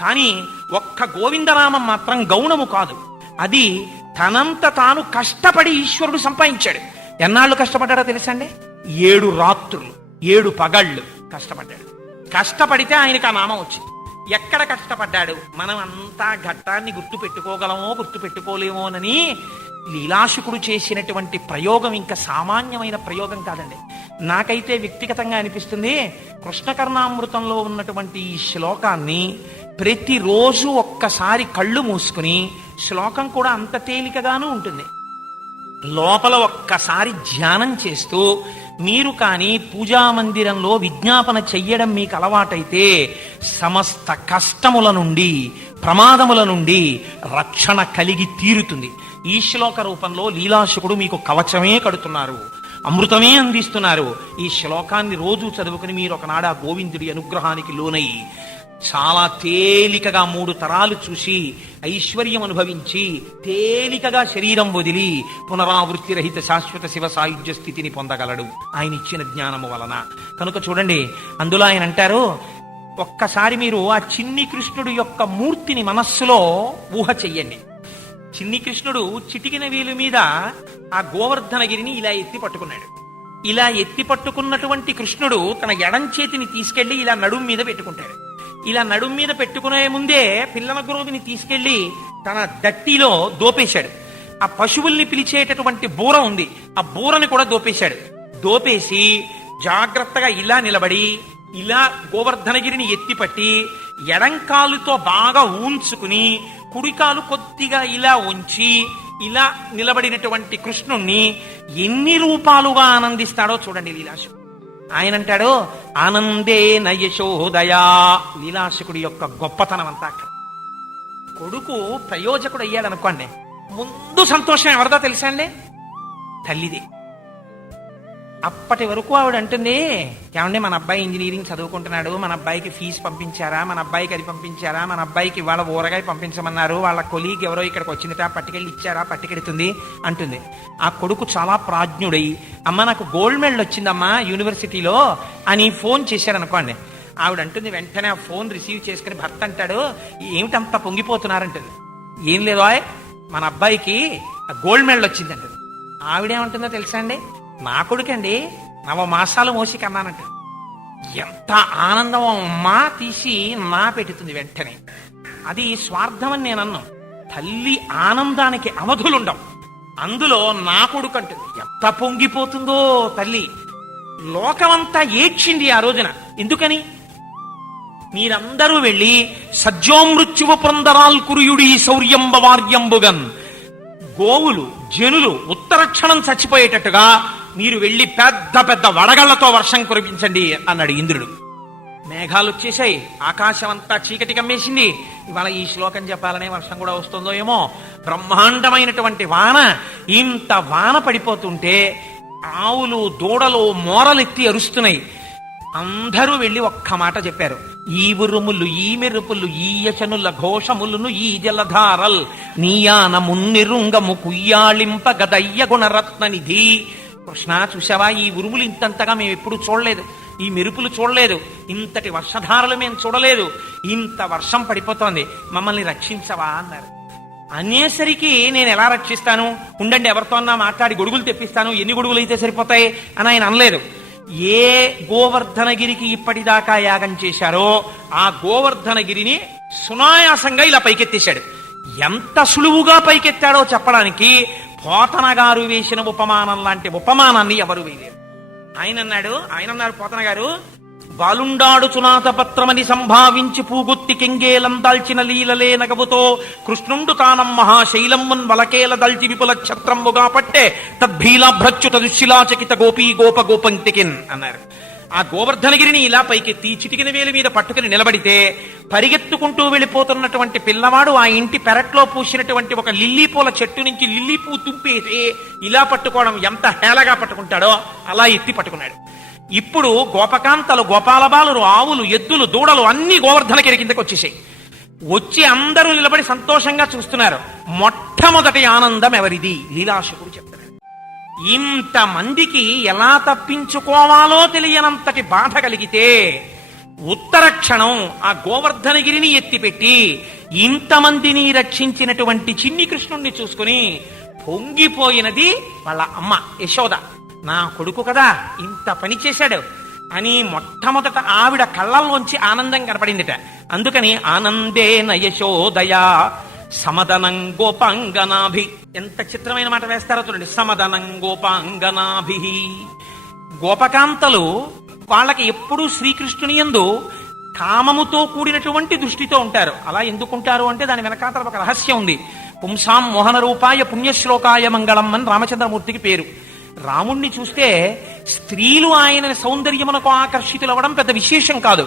కానీ ఒక్క గోవిందనామం మాత్రం గౌణము కాదు. అది తనంత తాను కష్టపడి ఈశ్వరుడు సంపాదించాడు. ఎన్నాళ్ళు కష్టపడ్డాడో తెలుసండి? 7 రాత్రులు 7 పగళ్ళు కష్టపడ్డాడు. కష్టపడితే ఆయనకు ఆ నామం వచ్చింది. ఎక్కడ కష్టపడ్డాడు? మనం అంతా ఘట్టాన్ని గుర్తు పెట్టుకోగలమో గుర్తు పెట్టుకోలేమోనని లీలాశుకుడు చేసినటువంటి ప్రయోగం ఇంకా సామాన్యమైన ప్రయోగం కాదండి. నాకైతే వ్యక్తిగతంగా అనిపిస్తుంది, కృష్ణకర్ణామృతంలో ఉన్నటువంటి ఈ శ్లోకాన్ని ప్రతిరోజు ఒక్కసారి కళ్ళు మూసుకుని, శ్లోకం కూడా అంత తేలికగానూ ఉంటుంది, లోపల ఒక్కసారి ధ్యానం చేస్తూ మీరు కానీ పూజా మందిరంలో విజ్ఞాపన చెయ్యడం మీకు అలవాటైతే సమస్త కష్టముల నుండి ప్రమాదముల నుండి రక్షణ కలిగి తీరుతుంది. ఈ శ్లోక రూపంలో లీలాశుకుడు మీకు కవచమే కడుతున్నారు, అమృతమే అందిస్తున్నారు. ఈ శ్లోకాన్ని రోజు చదువుకుని మీరు ఒకనాడు ఆ గోవిందుడి అనుగ్రహానికి లోనై చాలా తేలికగా 3 తరాలు చూసి ఐశ్వర్యం అనుభవించి తేలికగా శరీరం వదిలి పునరావృత్తి రహిత శాశ్వత శివ సాయుధ్య స్థితిని పొందగలడు ఆయన ఇచ్చిన జ్ఞానము వలన. కనుక చూడండి, అందులో ఆయన అంటారు, ఒక్కసారి మీరు ఆ చిన్ని కృష్ణుడు యొక్క మూర్తిని మనస్సులో ఊహ చెయ్యండి. చిన్ని కృష్ణుడు చిటికిన వేలు మీద ఆ గోవర్ధనగిరిని ఇలా ఎత్తి పట్టుకున్నాడు. ఇలా ఎత్తి పట్టుకున్నటువంటి కృష్ణుడు తన ఎడం చేతిని తీసుకెళ్లి ఇలా నడుం మీద పెట్టుకుంటాడు. ఇలా నడుం మీద పెట్టుకునే ముందే పిల్లన గురువుని తీసుకెళ్లి తన దట్టిలో దోపేశాడు. ఆ పశువుల్ని పిలిచేటటువంటి బూర ఉంది, ఆ బూరని కూడా దోపేశాడు. దోపేసి జాగ్రత్తగా ఇలా నిలబడి ఇలా గోవర్ధనగిరిని ఎత్తిపట్టి ఎడంకాలుతో బాగా ఊంచుకుని కుడికాలు కొద్దిగా ఇలా ఉంచి ఇలా నిలబడినటువంటి కృష్ణుణ్ణి ఎన్ని రూపాలుగా ఆనందిస్తాడో చూడండి లీలాశుకుడు. ఆయన అంటాడు, ఆనందే నయశోదయా. లీలాశకుడి యొక్క గొప్పతనం అంతా అక్కడ. కొడుకు ప్రయోజకుడు అయ్యాడు అనుకోండి, ముందు సంతోషం ఎవరిదో తెలుసా అండి? తల్లిది. అప్పటి వరకు ఆవిడ అంటుంది, ఏమండి మన అబ్బాయి ఇంజనీరింగ్ చదువుకుంటున్నాడు, మన అబ్బాయికి ఫీజు పంపించారా, మన అబ్బాయికి అది పంపించారా, మన అబ్బాయికి ఇవాళ ఊరగాయ పంపించమన్నారు, వాళ్ళ కొలీగ్ ఎవరో ఇక్కడికి వచ్చిందిట పట్టుకెళ్ళి ఇచ్చారా, పట్టుకెడుతుంది అంటుంది. ఆ కొడుకు చాలా ప్రాజ్ఞుడై, అమ్మ నాకు గోల్డ్ మెడల్ వచ్చిందమ్మా యూనివర్సిటీలో అని ఫోన్ చేశాడు అనుకోండి. ఆవిడ అంటుంది, వెంటనే ఆ ఫోన్ రిసీవ్ చేసుకుని భర్త అంటాడు, ఏమిటంత పొంగిపోతున్నారంటుంది. ఏం లేదు, మన అబ్బాయికి గోల్డ్ మెడల్ వచ్చిందంటుంది. ఆవిడేమంటుందో తెలుసా అండి? నా కొడుకండి 9 మాసాలు మోసి కన్నానంట. ఎంత ఆనందం అమ్మా తీసి నా పెట్టుతుంది వెంటనే. అది స్వార్థం అని నేను అన్నాను. తల్లి ఆనందానికి అవధులుండవు. అందులో నా కొడుకు అంటుంది, ఎంత పొంగిపోతుందో తల్లి. లోకమంతా ఏడ్చింది ఆ రోజున. ఎందుకని? మీరందరూ వెళ్ళి సజ్జోమృత్యువ పొందరాల్ కురుయుడి శౌర్యంబవార్యంబుగన్, గోవులు జనులు ఉత్తరక్షణం చచ్చిపోయేటట్టుగా మీరు వెళ్ళి పెద్ద పెద్ద వడగళ్లతో వర్షం కురిపించండి అన్నాడు ఇంద్రుడు. మేఘాలు వచ్చేసాయి, ఆకాశం అంతా చీకటి కమ్మేసింది. ఇవాళ ఈ శ్లోకం చెప్పాలనే వర్షం కూడా వస్తుందో ఏమో. బ్రహ్మాండమైనటువంటి వాన. ఇంత వాన పడిపోతుంటే ఆవులు దూడలు మోరలెత్తి అరుస్తున్నాయి. అందరూ వెళ్ళి ఒక్క మాట చెప్పారు, ఈ ఉరుములు ఈ మెరుపులు ఈ యచనుల ఘోషములను ఈ జలధారల్ నీయాన మున్నిరుంగము కుయ్యాళింప గదయ్య గుణరత్న నిధి. కృష్ణ చూసావా, ఈ ఉరుములు ఇంతంతగా మేము ఎప్పుడు చూడలేదు, ఈ మెరుపులు చూడలేదు, ఇంతటి వర్షధారలు మేము చూడలేదు, ఇంత వర్షం పడిపోతోంది, మమ్మల్ని రక్షించవా అన్నారు. అనేసరికి నేను ఎలా రక్షిస్తాను, ఉండండి ఎవరితో అన్నా మాట్లాడి గొడుగులు తెప్పిస్తాను, ఎన్ని గొడుగులు అయితే సరిపోతాయి అని ఆయన అనలేదు. ఏ గోవర్ధనగిరికి ఇప్పటిదాకా యాగం చేశారో ఆ గోవర్ధనగిరిని సునాయాసంగా ఇలా పైకెత్తేశాడు. ఎంత సులువుగా పైకెత్తాడో చెప్పడానికి పోతన గారు వేసిన ఉపమానం లాంటి ఉపమానాన్ని ఎవరు వేయలేరు. ఆయన అన్నారు పోతన గారు, బాలుండాడు చునాతపత్రమని సంభావించి పూగుత్తి కెంగేలం దాల్చిన లీలలే నగవుతో కృష్ణుండు తానం మహాశైలమ్మన్ వలకేల దల్చి విపుల ఛత్రంబుగా పట్టే తద్భీలాభ్రచ్యుత దుశ్శిలాచకిత గోపీ గోప గోపంతికిన్ అన్నారు. ఆ గోవర్ధనగిరిని ఇలా పైకెత్తి చిటికిన వేలు మీద పట్టుకుని నిలబడితే పరిగెత్తుకుంటూ వెళ్ళిపోతున్నటువంటి పిల్లవాడు ఆ ఇంటి పెరట్లో పూసినటువంటి ఒక లిల్లీ పూల చెట్టు నుంచి లిల్లీ పువ్వు తుంపేసి ఇలా పట్టుకోవడం ఎంత హేళగా పట్టుకుంటాడో అలా ఎత్తి పట్టుకున్నాడు. ఇప్పుడు గోపకాంతలు గోపాలబాలురు ఆవులు ఎద్దులు దూడలు అన్ని గోవర్ధనగిరి కిందకి వచ్చేసాయి. వచ్చి అందరూ నిలబడి సంతోషంగా చూస్తున్నారు. మొట్టమొదటి ఆనందం ఎవరిది? లీలాశకుడు చెప్తారు. ఇంతమందికి ఎలా తప్పించుకోవాలో తెలియనంతటి బాధ కలిగితే ఉత్తర క్షణం ఆ గోవర్ధనగిరిని ఎత్తిపెట్టి ఇంతమందిని రక్షించినటువంటి చిన్ని కృష్ణుణ్ణి చూసుకుని పొంగిపోయినది వాళ్ళ అమ్మ యశోద. నా కొడుకు కదా ఇంత పని చేశాడు అని మొట్టమొదట ఆవిడ కళ్ళల్లోంచి ఆనందం కనపడిందిట. అందుకని ఆనందేన యశోదయా సమదనం గోపాంగనాభి. ఎంత చిత్రమైన మాట వేస్తారో చూడండి. సమదనం గోపాంగనాభి. గోపకాంతలు వాళ్ళకి ఎప్పుడూ శ్రీకృష్ణుని యందు కామముతో కూడినటువంటి దృష్టితో ఉంటారు. అలా ఎందుకుంటారు అంటే దాని వెనకాతల ఒక రహస్యం ఉంది. పుంసాం మోహన రూపాయ పుణ్యశ్లోకాయ మంగళం అని రామచంద్రమూర్తికి పేరు. రాముణ్ణి చూస్తే స్త్రీలు ఆయన సౌందర్యమునకు ఆకర్షితులవ్వడం పెద్ద విశేషం కాదు.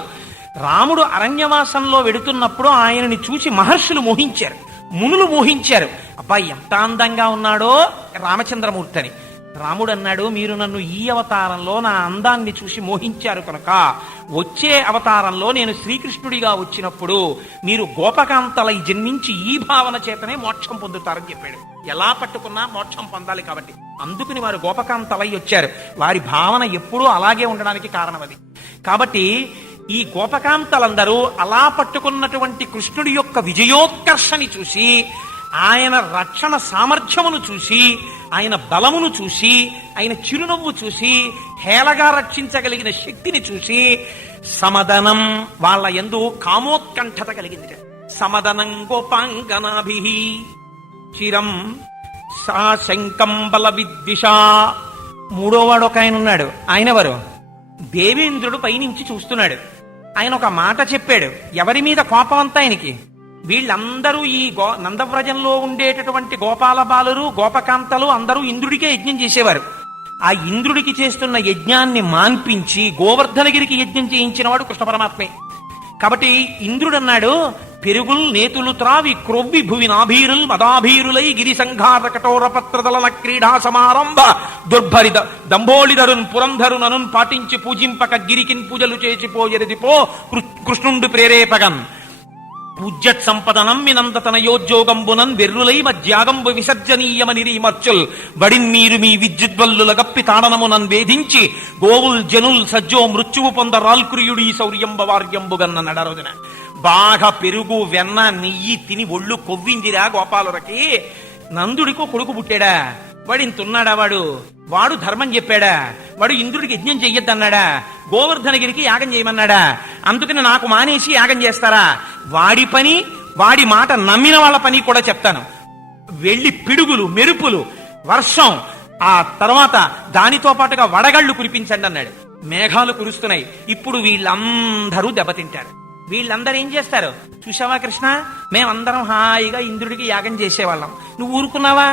రాముడు అరణ్యవాసంలో వెడుతున్నప్పుడు ఆయనని చూసి మహర్షులు మోహించారు, మునులు మోహించారు. అబ్బాయి ఎంత అందంగా ఉన్నాడో రామచంద్రమూర్తి అని. రాముడు అన్నాడు, మీరు నన్ను ఈ అవతారంలో నా అందాన్ని చూసి మోహించారు కనుక వచ్చే అవతారంలో నేను శ్రీకృష్ణుడిగా వచ్చినప్పుడు మీరు గోపకాంతలై జన్మించి ఈ భావన చేతనే మోక్షం పొందుతారని చెప్పాడు. ఎలా పట్టుకున్నా మోక్షం పొందాలి కాబట్టి అందుకని వారు గోపకాంతలై వచ్చారు. వారి భావన ఎప్పుడూ అలాగే ఉండడానికి కారణం అది. కాబట్టి ఈ గోపకాంతలందరూ అలా పట్టుకున్నటువంటి కృష్ణుడి యొక్క విజయోత్కర్షని చూసి, ఆయన రక్షణ సామర్థ్యమును చూసి, ఆయన బలమును చూసి, ఆయన చిరునవ్వు చూసి, హేళగా రక్షించగలిగిన శక్తిని చూసి సమదనం వాళ్ళ యందు కామోత్కంఠత కలిగింది. సమదనం గోపాంగనాభి చిరం సా శంకం బల విద్విష. మూడోవాడు ఒక ఆయన ఉన్నాడు. ఆయన ఎవరు? దేవేంద్రుడు పైనుంచి చూస్తున్నాడు. ఆయన ఒక మాట చెప్పాడు. ఎవరి మీద కోపం అంతా ఆయనకి? వీళ్ళందరూ ఈ నందవ్రజంలో ఉండేటటువంటి గోపాల బాలురు గోపకాంతలు అందరూ ఇంద్రుడికే యజ్ఞం చేసేవారు. ఆ ఇంద్రుడికి చేస్తున్న యజ్ఞాన్ని మాన్పించి గోవర్ధనగిరికి యజ్ఞం చేయించినవాడు కృష్ణ పరమాత్మే. కాబట్టి ఇంద్రుడు అన్నాడు, పెరుగుల్ నేతులు త్రావి క్రొవ్వి భువి నాభీరుల్ మదాభీరులై గిరి సంఘార కఠోర పత్రదలన క్రీడా సమారంభ దుర్భరిద దంభోళిధరున్ పురంధరుననున్ పాటించి పూజింపక గిరికిన్ పూజలు చేసిపోయరిదిపో కృష్ణుండు ప్రేరేపగన్ పూజ్యత్ సంపదనం వినందతనయోద్యోగంబునన్ వెర్రులై మధ్యాగంబు విసర్జనీయమని మర్చుల్ వడిన్ మీరు మీ విద్యుద్వల్లుల గప్పి తాడనమునన్ వేధించి గోవుల్ జనుల్ సజ్జో మృత్యువు పొంద రాల్కురియుడి శౌర్యంబ వార్యంబుగన్న నడరోజన. బాగా పెరుగు వెన్న నెయ్యి తిని ఒళ్ళు కొవ్విందిరా గోపాలురకి. నందుడికో కొడుకు పుట్టాడా? వాడు ఇంతున్నాడా? వాడు ధర్మం చెప్పాడా? వాడు ఇంద్రుడికి యజ్ఞం చెయ్యొద్దన్నాడా? గోవర్ధనగిరికి యాగం చేయమన్నాడా? అందుకని నాకు మానేసి యాగం చేస్తారా? వాడి పని, వాడి మాట నమ్మిన వాళ్ళ పని కూడా చెప్తాను. వెళ్ళి పిడుగులు, మెరుపులు, వర్షం, ఆ తర్వాత దానితో పాటుగా వడగళ్లు కురిపించండి అన్నాడు. మేఘాలు కురుస్తున్నాయి. ఇప్పుడు వీళ్ళందరూ దెబ్బతింటారు. వీళ్ళందరూ ఏం చేస్తారు? చూసావా కృష్ణ, మేమందరం హాయిగా ఇంద్రుడికి యాగం చేసేవాళ్ళం, నువ్వు ఊరుకున్నావా?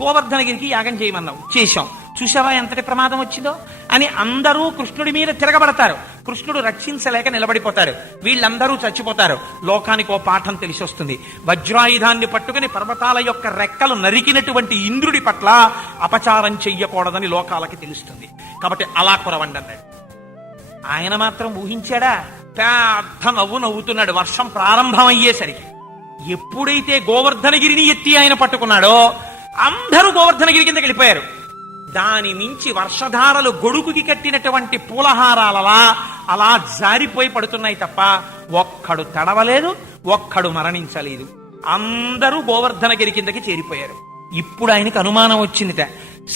గోవర్ధనగిరికి యాగం చేయమన్నావు, చేశాం. చూసావా ఎంతటి ప్రమాదం వచ్చిందో అని అందరూ కృష్ణుడి మీద తిరగబడతారు. కృష్ణుడు రక్షించలేక నిలబడిపోతాడు. వీళ్ళందరూ చచ్చిపోతారు. లోకానికి ఓ పాఠం తెలిసి వస్తుంది. వజ్రాయుధాన్ని పట్టుకుని పర్వతాల యొక్క రెక్కలు నరికినటువంటి ఇంద్రుడి పట్ల అపచారం చెయ్యకూడదని లోకాలకి తెలుస్తుంది. కాబట్టి అలా కురవండి అన్నాడు. ఆయన మాత్రం ఊహించాడా? పెద్ద నవ్వు నవ్వుతున్నాడు. వర్షం ప్రారంభమయ్యేసరికి ఎప్పుడైతే గోవర్ధనగిరిని ఎత్తి ఆయన పట్టుకున్నాడో అందరూ గోవర్ధనగిరి కిందకి వెళ్ళిపోయారు. దాని నుంచి వర్షధారలు గొడుగుకి కట్టినటువంటి పూలహారాలలా అలా జారిపోయి పడుతున్నాయి తప్ప ఒక్కడు తడవలేదు, ఒక్కడు మరణించలేదు. అందరూ గోవర్ధనగిరి కిందకి చేరిపోయారు. ఇప్పుడు ఆయనకు అనుమానం వచ్చిందిట.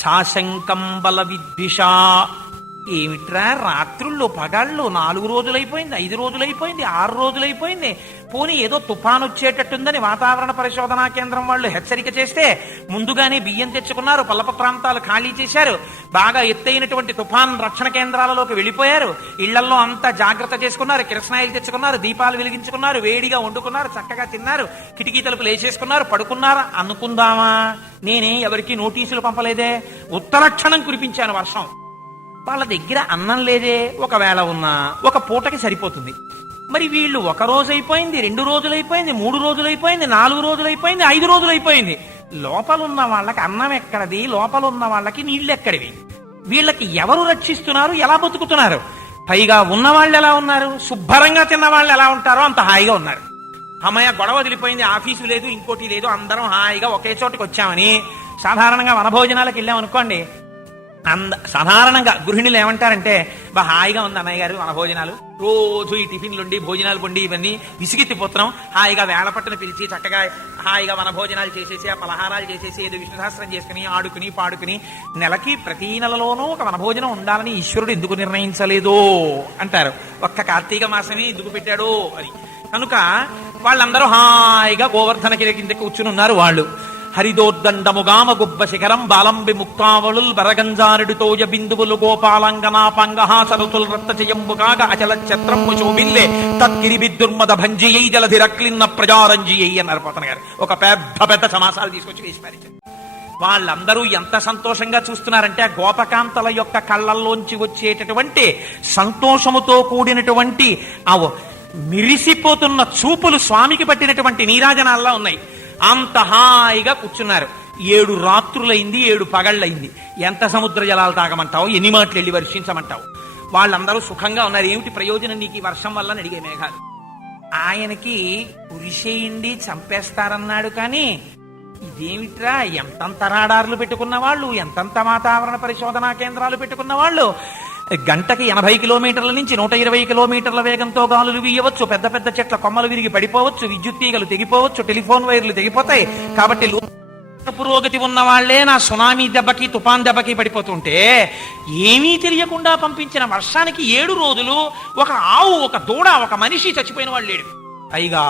సాశంకం బల విద్విష. ఏమిట్రా రాత్రుల్లో పగాళ్ళు 4 రోజులైపోయింది, 5 రోజులైపోయింది, 6 రోజులైపోయింది. పోనీ ఏదో తుఫాన్ వచ్చేటట్టుందని వాతావరణ పరిశోధనా కేంద్రం వాళ్ళు హెచ్చరిక చేస్తే ముందుగానే బియ్యం తెచ్చుకున్నారు, పల్లప ప్రాంతాలు ఖాళీ చేశారు, బాగా ఎత్తైనటువంటి తుఫాన్ రక్షణ కేంద్రాలలోకి వెళ్ళిపోయారు, ఇళ్లల్లో అంతా జాగ్రత్త చేసుకున్నారు, కిరసనాయిలు తెచ్చుకున్నారు, దీపాలు వెలిగించుకున్నారు, వేడిగా వండుకున్నారు, చక్కగా తిన్నారు, కిటికీ తలుపులు వేసేసుకున్నారు, పడుకున్నారు అనుకుందామా? నేనే ఎవరికి నోటీసులు పంపలేదే, ఉత్తరక్షణం కురిపించాను వర్షం. వాళ్ళ దగ్గర అన్నం లేదే, ఒకవేళ ఉన్నా ఒక పూటకి సరిపోతుంది. మరి వీళ్ళు 1 రోజు అయిపోయింది, 2 రోజులైపోయింది, 3 రోజులైపోయింది, 4 రోజులైపోయింది, 5 రోజులైపోయింది. లోపలున్న వాళ్ళకి అన్నం ఎక్కడది? లోపలున్న వాళ్ళకి నీళ్లు ఎక్కడివి? వీళ్ళకి ఎవరు రక్షిస్తున్నారు? ఎలా బతుకుతున్నారు? పైగా ఉన్నవాళ్ళు ఎలా ఉన్నారు? శుభ్రంగా తిన్న వాళ్ళు ఎలా ఉంటారో అంత హాయిగా ఉన్నారు. అమ్మయ్య గొడవ వదిలిపోయింది, ఆఫీసు లేదు, ఇంకోటి లేదు, అందరం హాయిగా ఒకే చోటికి వచ్చామని సాధారణంగా వనభోజనాలకు వెళ్ళామనుకోండి, సాధారణంగా గృహిణులు ఏమంటారంటే, హాయిగా ఉంది అన్నయ్య గారు మన భోజనాలు, రోజు ఈ టిఫిన్లుండి భోజనాలు పండి ఇవన్నీ విసిగెత్తిపోతున్నాం, హాయిగా వేళ పట్టున పిలిచి చక్కగా హాయిగా మన భోజనాలు చేసేసి ఆ పలహారాలు చేసేసి ఏదో విష్ణుశాస్త్రం చేసుకుని ఆడుకుని పాడుకుని నెలకి ప్రతి నెలలోనూ ఒక మన భోజనం ఉండాలని ఈశ్వరుడు ఎందుకు నిర్ణయించలేదో అంటారు. ఒక్క కార్తీక మాసమే ఎందుకు పెట్టాడో అని. కనుక వాళ్ళందరూ హాయిగా గోవర్ధన కింద కూర్చుని ఉన్నారు. వాళ్ళు హరిదోర్దండముగామ గుబ్బ శిఖరం బాలంబి ముక్తావళుల్ వరగంజారుడితోజ బిందువులు గోపాలంగనాపాంగహాసరుతుల్ రక్తచయంబుకాగ అచల ఛత్రము శోభిల్లే తత్కిరి బిద్దుర్మద భంజియై జలధిరక్లిన్న ప్రజారంజియై అన్నారు పోతన గారు. ఒక పెద్ద పెద్ద సమాసాలు తీసుకొచ్చి వేసి పారించారు. వాళ్ళందరూ ఎంత సంతోషంగా చూస్తున్నారంటే ఆ గోపకాంతల యొక్క కళ్ళల్లోంచి వచ్చేటటువంటి సంతోషముతో కూడినటువంటి ఆ మిరిసిపోతున్న చూపులు స్వామికి పట్టినటువంటి నీరాజనాల్లా ఉన్నాయి. అంత హాయిగా కూర్చున్నారు. 7 రాత్రులైంది, 7 పగళ్ళయింది. ఎంత సముద్ర జలాలు తాగమంటావు, ఎన్ని మాటలు వెళ్ళి వర్షించమంటావు? వాళ్ళందరూ సుఖంగా ఉన్నారు. ఏమిటి ప్రయోజనం నీకు ఈ వర్షం వల్ల అని అడిగే మేఘాలు. ఆయనకి కురిసేయండి చంపేస్తారన్నాడు, కానీ ఇదేమిట్రా, ఎంతంత రాడార్లు పెట్టుకున్న వాళ్ళు, ఎంతంత వాతావరణ పరిశోధనా కేంద్రాలు పెట్టుకున్న వాళ్ళు, గంటకి 80 కిలోమీటర్ల నుంచి 120 కిలోమీటర్ల వేగంతో గాలులు వీయవచ్చు, పెద్ద పెద్ద చెట్ల కొమ్మలు విరిగి పడిపోవచ్చు, విద్యుత్ తీగలు తెగిపోవచ్చు, టెలిఫోన్ వైర్లు తెగిపోతాయి. కాబట్టి పురోగతి ఉన్న వాళ్లే నా సునామీ దెబ్బకి తుఫాన్ దెబ్బకి పడిపోతుంటే, ఏమీ తెలియకుండా పంపించిన వర్షానికి 7 రోజులు ఒక ఆవు, ఒక దూడ, ఒక మనిషి చచ్చిపోయిన వాళ్ళు లేడు. పైగా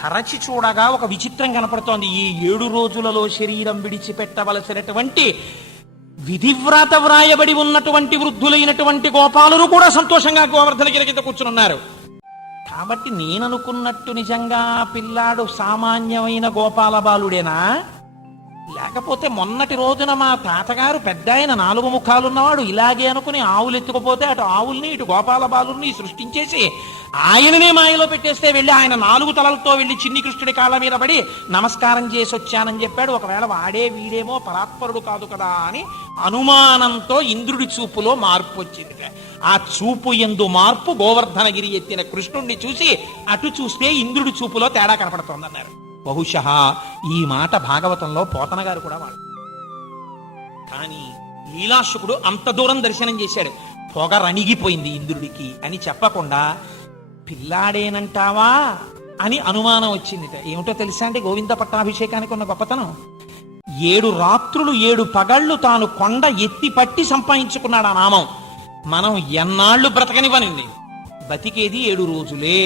తరచి చూడగా ఒక విచిత్రం కనపడుతోంది. ఈ 7 రోజులలో శరీరం విడిచిపెట్టవలసినటువంటి విధివ్రాత వ్రాయబడి ఉన్నటువంటి వృద్ధులైనటువంటి గోపాలురు కూడా సంతోషంగా గోవర్ధనగిరి కింద కూర్చున్నారు. కాబట్టి నేననుకున్నట్టు నిజంగా పిల్లాడు సామాన్యమైన గోపాల బాలుడేనా, లేకపోతే మొన్నటి రోజున మా తాతగారు పెద్ద ఆయన 4 ముఖాలున్నవాడు ఇలాగే అనుకుని ఆవులు ఎత్తుకుపోతే అటు ఆవుల్ని ఇటు గోపాల బాలుల్ని సృష్టించేసి ఆయననే మాయలో పెట్టేస్తే వెళ్ళి ఆయన 4 తలలతో వెళ్ళి చిన్ని కృష్ణుడి కాళ్ళ మీద పడి నమస్కారం చేసి వచ్చానని చెప్పాడు. ఒకవేళ వాడే వీడేమో పరాత్పరుడు కాదు కదా అని అనుమానంతో ఇంద్రుడి చూపులో మార్పు వచ్చింది. ఆ చూపు యందు మార్పు గోవర్ధనగిరి ఎత్తిన కృష్ణుణ్ణి చూసి అటు చూస్తే ఇంద్రుడి చూపులో తేడా కనపడుతోందన్నారు. బహుశః ఈ మాట భాగవతంలో పోతన గారు కూడా వాడు. కానీ లీలాశుకుడు అంత దూరం దర్శనం చేశాడు. పొగరణిగిపోయింది ఇంద్రుడికి అని చెప్పకుండా పిల్లాడేనంటావా అని అనుమానం వచ్చిందిట. ఏమిటో తెలుసా అండి గోవింద పట్టాభిషేకానికి ఉన్న గొప్పతనం? 7 రాత్రులు 7 పగళ్ళు తాను కొండ ఎత్తి పట్టి సంపాదించుకున్నాడు ఆ నామం. మనం ఎన్నాళ్ళు బ్రతకనివ్వనింది, బతికేది 7 రోజులే.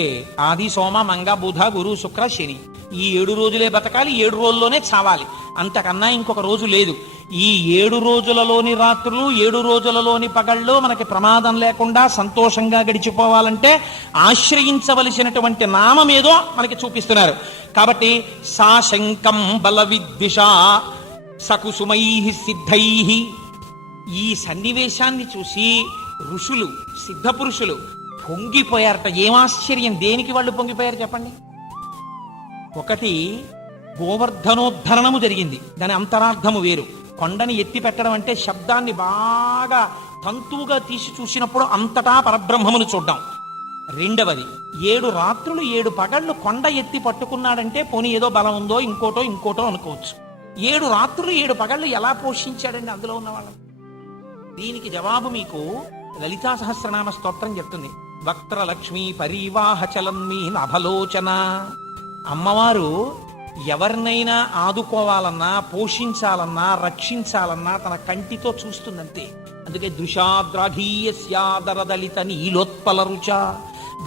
ఆది సోమ మంగ బుధ గురు శుక్ర శని, ఈ 7 రోజులే బతకాలి, 7 రోజుల్లోనే చావాలి, అంతకన్నా ఇంకొక రోజు లేదు. ఈ 7 రోజులలోని రాత్రులు 7 రోజులలోని పగళ్ళు మనకి ప్రమాదం లేకుండా సంతోషంగా గడిచిపోవాలంటే ఆశ్రయించవలసినటువంటి నామమేదో మనకి చూపిస్తున్నారు. కాబట్టి సాశంకం బల విద్విష సకుసుమై సిద్ధై, ఈ సన్నివేశాన్ని చూసి ఋషులు సిద్ధపురుషులు పొంగిపోయారట. ఏమాశ్చర్యం, దేనికి వాళ్ళు పొంగిపోయారు చెప్పండి? ఒకటి, గోవర్ధనోద్ధరణము జరిగింది, దాని అంతరార్థము వేరు. కొండని ఎత్తి పెట్టడం అంటే శబ్దాన్ని బాగా తంతువుగా తీసి చూసినప్పుడు అంతటా పరబ్రహ్మమును చూడ్డాం. రెండవది, 7 రాత్రులు 7 పగళ్ళు కొండ ఎత్తి పట్టుకున్నాడంటే పోనీ ఏదో బలం ఉందో ఇంకోటో అనుకోవచ్చు. 7 రాత్రులు 7 పగళ్ళు ఎలా పోషించాడండి అందులో ఉన్న వాళ్ళం? దీనికి జవాబు మీకు లలితా సహస్రనామ స్తోత్రం చెప్తుంది. వక్త్రలక్ష్మీ పరీవాహ చలన్మీ నభలోచన. అమ్మవారు ఎవరినైనా ఆదుకోవాలన్నా, పోషించాలన్నా, రక్షించాలన్నా తన కంటితో చూస్తుందంతే. అందుకే దృశాద్రాఘీయస్యాదరదలిత నీలోత్పల రుచ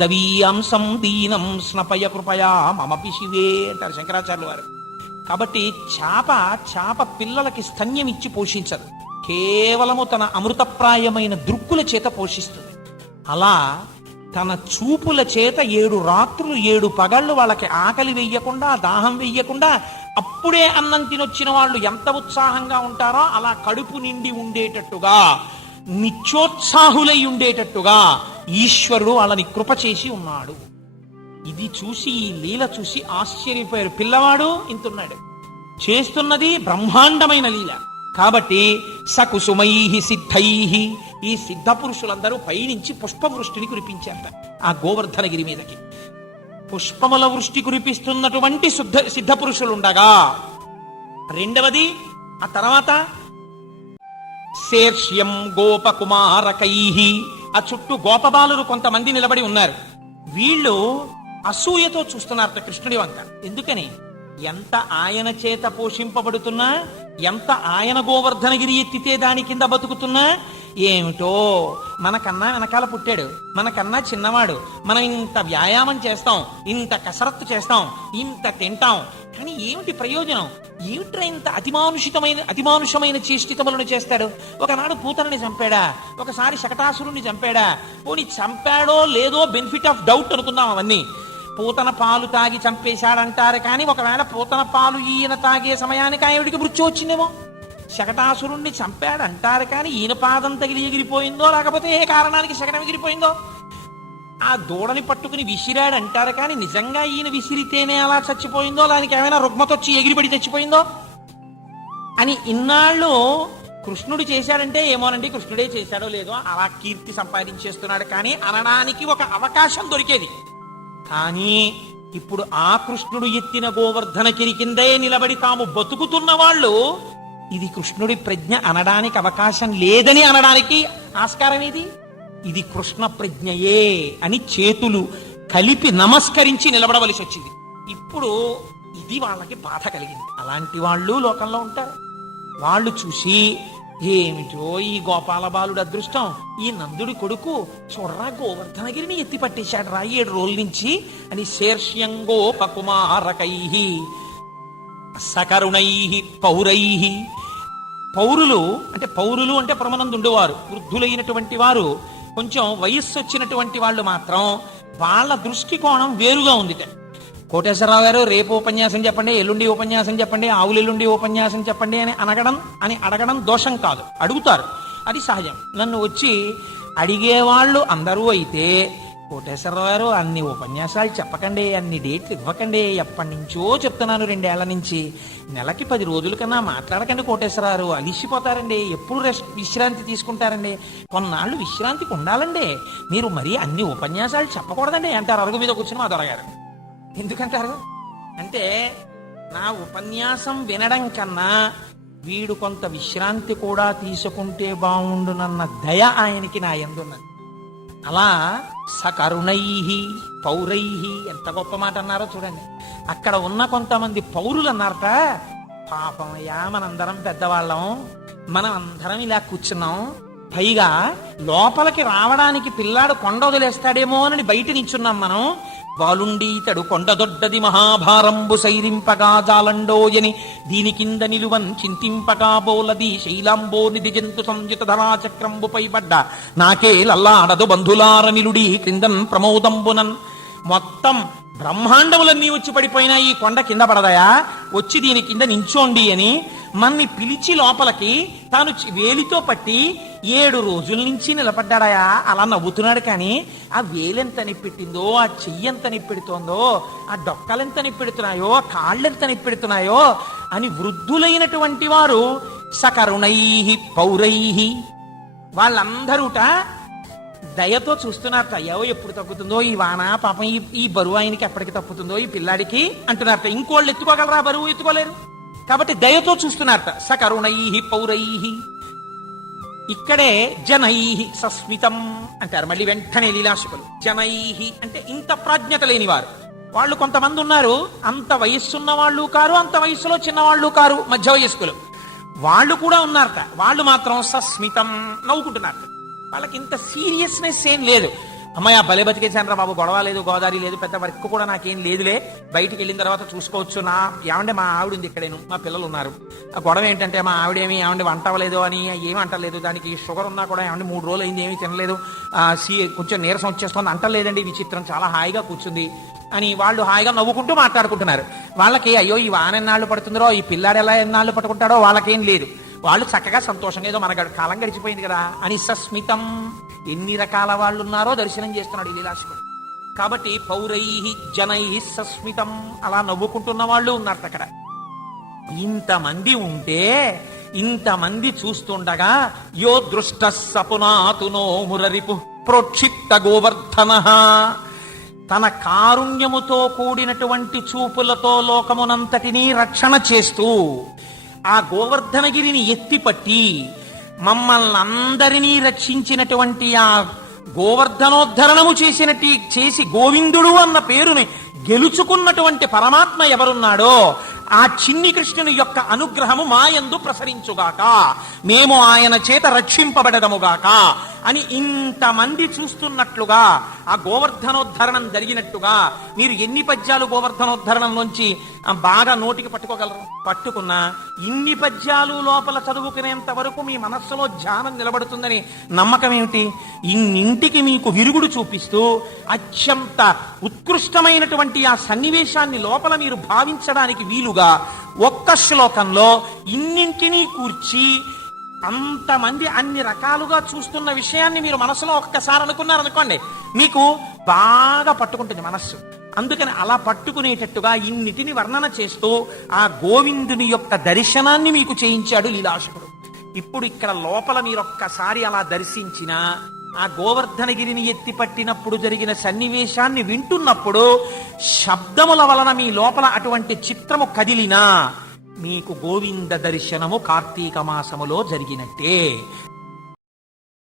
దవీయాంసం దీనం స్నపయ కృపయా మమపి శివే అంటారు శంకరాచార్యుల వారు. కాబట్టి చాప పిల్లలకి స్తన్యం ఇచ్చి పోషించదు, కేవలము తన అమృతప్రాయమైన దృక్కుల చేత పోషిస్తుంది. అలా తన చూపుల చేత 7 రాత్రులు 7 పగళ్ళు వాళ్ళకి ఆకలి వెయ్యకుండా, దాహం వెయ్యకుండా, అప్పుడే అన్నం తినొచ్చిన వాళ్ళు ఎంత ఉత్సాహంగా ఉంటారో అలా కడుపు నిండి ఉండేటట్టుగా, నిత్యోత్సాహులై ఉండేటట్టుగా ఈశ్వరుడు వాళ్ళని కృప చేసి ఉన్నాడు. ఇది చూసి, ఈ లీల చూసి ఆశ్చర్యపోయారు. పిల్లవాడు ఇంతున్నాడు, చేస్తున్నది బ్రహ్మాండమైన లీల. కాబట్టి సకుసుమై సిద్ధై, ఈ సిద్ధ పురుషులందరూ పైనుంచి పుష్పవృష్టిని కురిపించారట ఆ గోవర్ధనగిరి మీదకి. పుష్పముల వృష్టి కురిపిస్తున్నటువంటి సిద్ధ పురుషులుండగా, రెండవది ఆ తర్వాత శేర్ష్యం గోపకుమారకై. ఆ చుట్టూ గోపబాలురు కొంతమంది నిలబడి ఉన్నారు. వీళ్ళు అసూయతో చూస్తున్నారట కృష్ణుడి వంక. ఎందుకని? ఎంత ఆయన చేత పోషింపబడుతున్నా, ఎంత ఆయన గోవర్ధనగిరి ఎత్తితే దాని కింద బతుకుతున్నా, ఏమిటో మనకన్నా వెనకాల పుట్టాడు, మనకన్నా చిన్నవాడు, మనం ఇంత వ్యాయామం చేస్తాం, ఇంత కసరత్తు చేస్తాం, ఇంత తింటాం, కానీ ఏమిటి ప్రయోజనం? ఏమిట్రా ఇంత అతిమానుషమైన చేష్టితములను చేస్తాడు? ఒకనాడు పూతనని చంపాడా, ఒకసారి శకటాసురుణ్ణి చంపాడా, పోనీ చంపాడో లేదో బెనిఫిట్ ఆఫ్ డౌట్ అనుకుందాం. అవన్నీ పూతన పాలు తాగి చంపేశాడంటారు, కానీ ఒకవేళ పూతన పాలు ఈయన తాగే సమయానికి ఆవిడికి మృత్యు వచ్చిందేమో. శకటాసురుణ్ణి చంపాడంటారు, కానీ ఈయన పాదం తగిలి ఎగిరిపోయిందో, లేకపోతే ఏ కారణానికి శకటం ఎగిరిపోయిందో. ఆ దూడని పట్టుకుని విసిరాడంటారు, కానీ నిజంగా ఈయన విసిరితేనే అలా చచ్చిపోయిందో, దానికి ఏమైనా రుగ్మతొచ్చి ఎగిరిపడి చచ్చిపోయిందో అని ఇన్నాళ్ళు కృష్ణుడు చేశాడంటే ఏమోనండి, కృష్ణుడే చేశాడో లేదో అలా కీర్తి సంపాదించేస్తున్నాడు కానీ అనడానికి ఒక అవకాశం దొరికేది. కానీ ఇప్పుడు ఆ కృష్ణుడు ఎత్తిన గోవర్ధనగిరి కిందే నిలబడి తాము బతుకుతున్న వాళ్ళు ఇది కృష్ణుడి ప్రజ్ఞ అనడానికి అవకాశం లేదని అనడానికి ఆస్కారం ఏది? ఇది కృష్ణ ప్రజ్ఞయే అని చేతులు కలిపి నమస్కరించి నిలబడవలసి వచ్చింది. ఇప్పుడు ఇది వాళ్ళకి బాధ కలిగింది. అలాంటి వాళ్ళు లోకంలో ఉంటారు. వాళ్ళు చూసి ఏమిటో ఈ గోపాల బాలుడు అదృష్టం, ఈ నందుడి కొడుకు చూడరా గోవర్ధనగిరిని ఎత్తి పట్టేశాడు రా 7 రోజుల నుంచి అని శేర్ష్యంగోపకుమారకై సకరుణై పౌరై. పౌరులు అంటే ప్రమనందుండువారు, వృద్ధులైనటువంటి వారు, కొంచెం వయస్సు వచ్చినటువంటి వాళ్ళు మాత్రం వాళ్ళ దృష్టికోణం వేరుగా ఉందిట. కోటేశ్వరరావు గారు రేపు ఉపన్యాసం చెప్పండి, ఎల్లుండి ఉపన్యాసం చెప్పండి, ఆవులెల్లుండి ఉపన్యాసం చెప్పండి అని అడగడం దోషం కాదు, అడుగుతారు, అది సహజం. నన్ను వచ్చి అడిగేవాళ్ళు అందరూ అయితే కోటేశ్వరరావు గారు అన్ని ఉపన్యాసాలు చెప్పకండి, అన్ని డేట్లు ఇవ్వకండి, ఎప్పటి నుంచో చెప్తున్నాను 2 ఏళ్ల నుంచి, నెలకి 10 రోజుల కన్నా మాట్లాడకండి కోటేశ్వరరావు గారు, అలిసిపోతారండి, ఎప్పుడు విశ్రాంతి తీసుకుంటారండి, కొన్నాళ్ళు విశ్రాంతికి ఉండాలండి, మీరు మరీ అన్ని ఉపన్యాసాలు చెప్పకూడదండి అంటారు అరుగు మీద కూర్చుని మా దొరగారు. ఎందుకంటారు అంటే, నా ఉపన్యాసం వినడం కన్నా వీడు కొంత విశ్రాంతి కూడా తీసుకుంటే బాగుండునన్న దయ ఆయనకి నా యందున్నది. అలా సకరుణై పౌరై, ఎంత గొప్ప మాట అన్నారో చూడండి. అక్కడ ఉన్న కొంతమంది పౌరులు అన్నారట, పాపమయ్యా మనందరం పెద్దవాళ్ళం, మనం అందరం ఇలా కూర్చున్నాం, పైగా లోపలికి రావడానికి పిల్లాడు కొండ వదిలేస్తాడేమో అని బయట నించున్నాం మనం, బాలుండీతడు కొండదొడ్డది మహాభారంబు సైరింపగా జాలండోయని దీని కింద నిలువన్ చింతింపగా బోలది శైలాంబో నిధి జంతు సంయుత ధరాచక్రంబుపై పడ్డ నాకే లల్లాడదు బంధులార నిలుడి క్రిందన్ ప్రమోదంబునన్. మొత్తం బ్రహ్మాండములన్నీ వచ్చి పడిపోయినా ఈ కొండ కింద పడదయా, వచ్చి దీని కింద నించోండి అని మన్ని పిలిచి లోపలికి తాను వేలితో పట్టి 7 రోజుల నుంచి నిలబడ్డాడయా. అలా నవ్వుతున్నాడు, కానీ ఆ వేలెంత నిప్పెట్టిందో, ఆ చెయ్యంత నిప్పెడుతోందో, ఆ డొక్కలెంత నిప్పెడుతున్నాయో, ఆ కాళ్ళెంత నిప్పెడుతున్నాయో అని వృద్ధులైనటువంటి వారు సకరుణై పౌరై వాళ్ళందరూట దయతో చూస్తున్నారట. అయ్యో ఎప్పుడు తగ్గుతుందో ఈ వాన, పాపం ఈ బరువు ఆయనకి ఎప్పటికి తప్పుతుందో ఈ పిల్లాడికి అంటున్నారట. ఇంకోళ్ళు ఎత్తుకోగలరా? బరువు ఎత్తుకోలేరు కాబట్టి దయతో చూస్తున్నారట. సకరుణై పౌరై. ఇక్కడే జనై సస్మితం అంటారు మళ్ళీ వెంటనే లీలాశకులు. జనై అంటే ఇంత ప్రాజ్ఞత లేనివారు. వాళ్ళు కొంతమంది ఉన్నారు, అంత వయస్సున్న వాళ్ళు కారు, అంత వయస్సులో చిన్నవాళ్ళు కారు, మధ్య వయస్కులు వాళ్ళు కూడా ఉన్నారట. వాళ్ళు మాత్రం సస్మితం నవ్వుకుంటున్నారట. వాళ్ళకి ఇంత సీరియస్నెస్ ఏం లేదు. అమ్మాయి ఆ భలే బతికేశాను రా బాబు, గొడవ లేదు, గోదావరి లేదు, పెద్ద వర్క్ కూడా నాకేం లేదులే, బయటికి వెళ్ళిన తర్వాత చూసుకోవచ్చు, ఏమంటే మా ఆవిడ ఉంది ఇక్కడేను, మా పిల్లలు ఉన్నారు, ఆ గొడవ ఏంటంటే మా ఆవిడేమి ఏమంటే వంట అవ్వలేదు అని ఏమి అంటలేదు, దానికి షుగర్ ఉన్నా కూడా ఏమంటే 3 రోజులు అయింది ఏమీ తినలేదు, కొంచెం నీరసం వచ్చేస్తుంది అంటలేదండి, విచిత్రం, చాలా హాయిగా కూర్చుంది అని వాళ్ళు హాయిగా నవ్వుకుంటూ మాట్లాడుకుంటున్నారు. వాళ్ళకి అయ్యో ఈ వాన ఎన్నాళ్ళు పడుతుందో, ఈ పిల్లాడు ఎలా ఎన్నాళ్ళు పట్టుకుంటాడో వాళ్ళకేం లేదు. వాళ్ళు చక్కగా సంతోషంగా ఏదో మన కాలం గడిచిపోయింది కదా అని సస్మితం. ఎన్ని రకాల వాళ్ళు ఉన్నారో దర్శనం చేస్తున్నాడు ఈ లీలాశకుడు. కాబట్టి పౌరై జనై సస్మితం అలా నవ్వుకుంటున్న వాళ్ళు ఉన్నారు అక్కడ. ఇంతమంది ఉంటే, ఇంతమంది చూస్తుండగా యో దృష్ట సపునాతునో మురరిపు ప్రోక్షిప్త గోవర్ధన, తన కారుణ్యముతో కూడినటువంటి చూపులతో లోకమునంతటినీ రక్షణ చేస్తూ ఆ గోవర్ధనగిరిని ఎత్తిపట్టి మమ్మల్ని అందరినీ రక్షించినటువంటి ఆ గోవర్ధనోద్ధరణము చేసి గోవిందుడు అన్న పేరుని గెలుచుకున్నటువంటి పరమాత్మ ఎవరున్నాడో ఆ చిన్ని కృష్ణుని యొక్క అనుగ్రహము మాయందు ప్రసరించుగాక, మేము ఆయన చేత రక్షింపబడదముగాక అని ఇంతమంది చూస్తున్నట్లుగా ఆ గోవర్ధనోద్ధరణం జరిగినట్టుగా మీరు ఎన్ని పద్యాలు గోవర్ధనోద్ధరణంలోంచి బాగా నోటికి పట్టుకోగలరు? పట్టుకున్నా ఇన్ని పద్యాలు లోపల చదువుకునేంత వరకు మీ మనస్సులో ధ్యానం నిలబడుతుందని నమ్మకం ఏమిటి? ఇన్నింటికి మీకు విరుగుడు చూపిస్తూ అత్యంత ఉత్కృష్టమైనటువంటి ఆ సన్నివేశాన్ని లోపల మీరు భావించడానికి వీలుగా ఒక్క శ్లోకంలో ఇన్నింటినీ కూర్చి అంతమంది అన్ని రకాలుగా చూస్తున్న విషయాన్ని మీరు మనసులో ఒక్కసారి అనుకున్నారనుకోండి, మీకు బాగా పట్టుకుంటుంది మనస్సు. అందుకని అలా పట్టుకునేటట్టుగా ఇన్నిటిని వర్ణన చేస్తూ ఆ గోవిందుని యొక్క దర్శనాన్ని మీకు చేయించాడు లీలాశకుడు. ఇప్పుడు ఇక్కడ లోపల మీరొక్కసారి అలా దర్శించిన ఆ గోవర్ధనగిరిని ఎత్తి పట్టినప్పుడు జరిగిన సన్నివేశాన్ని వింటున్నప్పుడు శబ్దముల వలన మీ లోపల అటువంటి చిత్రము కదిలినా మీకు గోవింద దర్శనము కార్తీక మాసములో జరిగినట్టే.